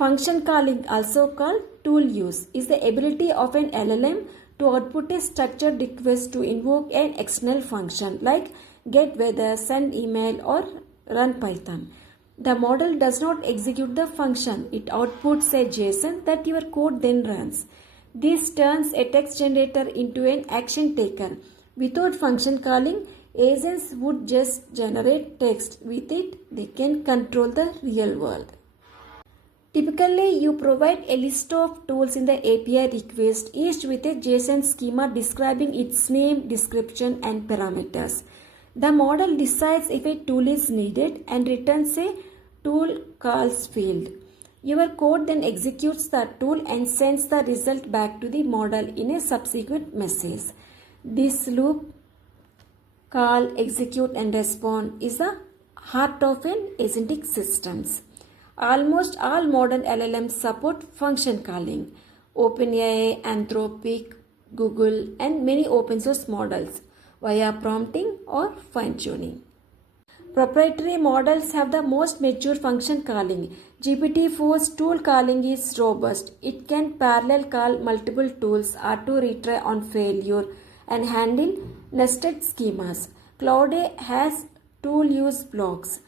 Function calling, also called tool use, is the ability of an LLM to output a structured request to invoke an external function like get weather, send email, or run Python. The model does not execute the function, it outputs a JSON that your code then runs. This turns a text generator into an action taker. Without function calling, agents would just generate text. With it, they can control the real world. Typically, you provide a list of tools in the API request, each with a JSON schema describing its name, description, and parameters. The model decides if a tool is needed and returns a tool calls field. Your code then executes the tool and sends the result back to the model in a subsequent message. This loop, call, execute, and respond, is the heart of an agentic systems. Almost all modern LLMs support function calling. OpenAI, Anthropic, Google, and many open source models via prompting or fine-tuning. Proprietary models have the most mature function calling. GPT-4's tool calling is robust. It can parallel call multiple tools, auto retry on failure, and handle nested schemas. Claude has tool use blocks.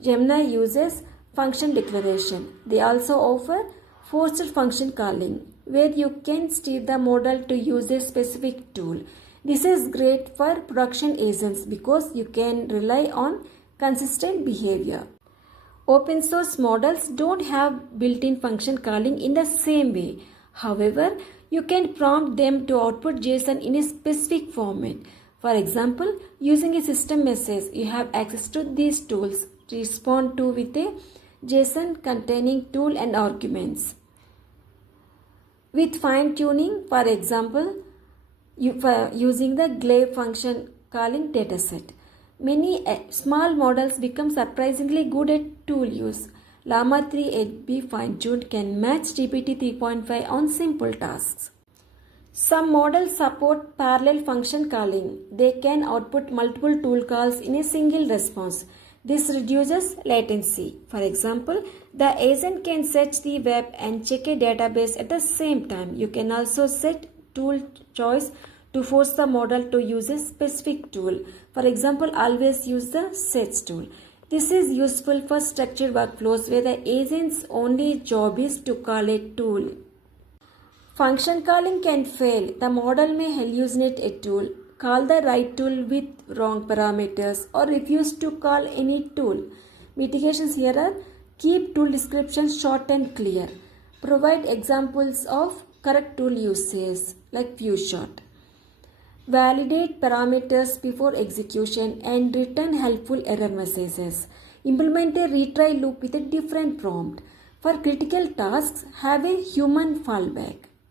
Gemini uses function declaration. They also offer forced function calling, where you can steer the model to use a specific tool. This is great for production agents because you can rely on consistent behavior. Open source models don't have built-in function calling in the same way. However, you can prompt them to output JSON in a specific format. For example, using a system message, you have access to these tools to respond to with a JSON containing tool and arguments. With fine-tuning, for example, using the glaive function calling dataset, many small models become surprisingly good at tool use. Llama 3 8B fine-tuned can match GPT 3.5 on simple tasks. Some models support parallel function calling. They can output multiple tool calls in a single response. This reduces latency. For example, the agent can search the web and check a database at the same time. You can also set tool choice to force the model to use a specific tool. For example, always use the search tool. This is useful for structured workflows where the agent's only job is to call a tool. Function calling can fail. The model may hallucinate a tool, call the right tool with wrong parameters, or refuse to call any tool. Mitigations here are: keep tool descriptions short and clear. Provide examples of correct tool uses like few-shot. Validate parameters before execution and return helpful error messages. Implement a retry loop with a different prompt. For critical tasks, have a human fallback.